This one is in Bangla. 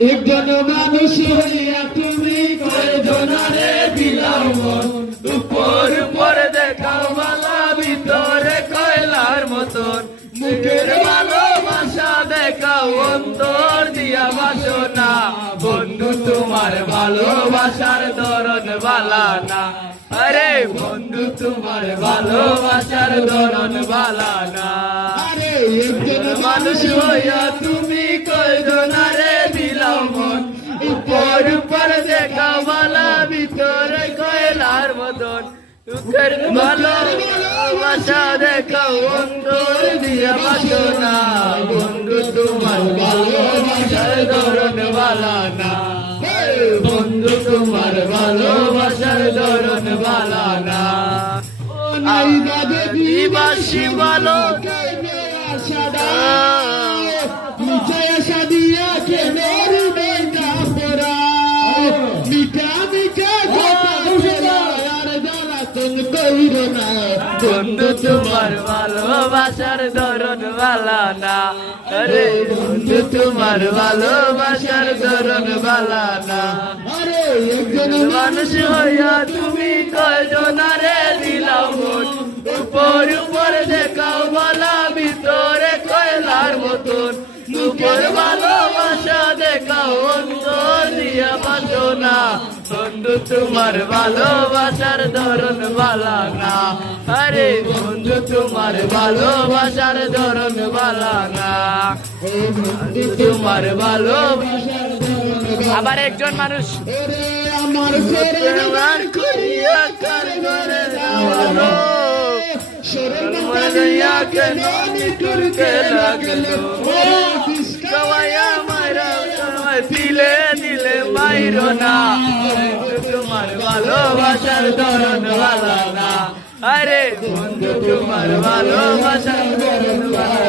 একজন মানুষ হইয়া তুমি কয়জনারে দিলাও মন, উপর উপর দেখাও মালা ভিতরে কয়লার মতন, মুখের ভালোবাসা দেখাও অন্তর দিয়া বাসনা, বন্ধু তোমার ভালোবাসার ধরন বালা না, আরে বন্ধু তোমার ভালোবাসার ধরন বালা না। আরে একজন মানুষ হইয়া তুমি কয়জনারে দিলাও মন, উপর উপর দেখাও মালা ভিতরে কয়লার মতন, মুখের ভালোবাসা দেখাও অন্তর দিয়া বাসনা, বন্ধু তোমার ভালোবাসার ধরন বালা না, বন্ধু তোমার ভালোবাসার ধরন বালা না। দিবাসী ভালো মিঠাই আশা দিয়া কেনের বেটা পড়া, মিঠা মিঠা কথা আর জ্বালাতন কইর না, বন্ধু তোমার ভালোবাসার ধরন বালা না, আরে বন্ধু তোমার ভালোবাসার ধরন বালা না। আরে একজন মানুষ হইয়া তুমি কয়জনারে দিলাও মন, উপর উপর দেখাও মালা ভিতরে কয়লার মতন, মুখের ভালোবাসা দেখাও অন্তর দিয়া বাসনা, বন্ধু তোমার ভালোবাসার ধরন বালা না, আরে বন্ধু তোমার ভালোবাসার ধরন বালা না, বন্ধু তোমার ভালোবাসার আবার একজন মানুষ আমার প্রেমার করিয়া কার ঘরে যাওয়ালো, মরিয়া কেন নিঠুরকে লাগলো, কওয়াইয়া মাইরা দিলে দিলে মাইরো না, তোমার ভালোবাসার ধরন বালা না, আরে বন্ধু তোমার ভালোবাসার ধরন বালা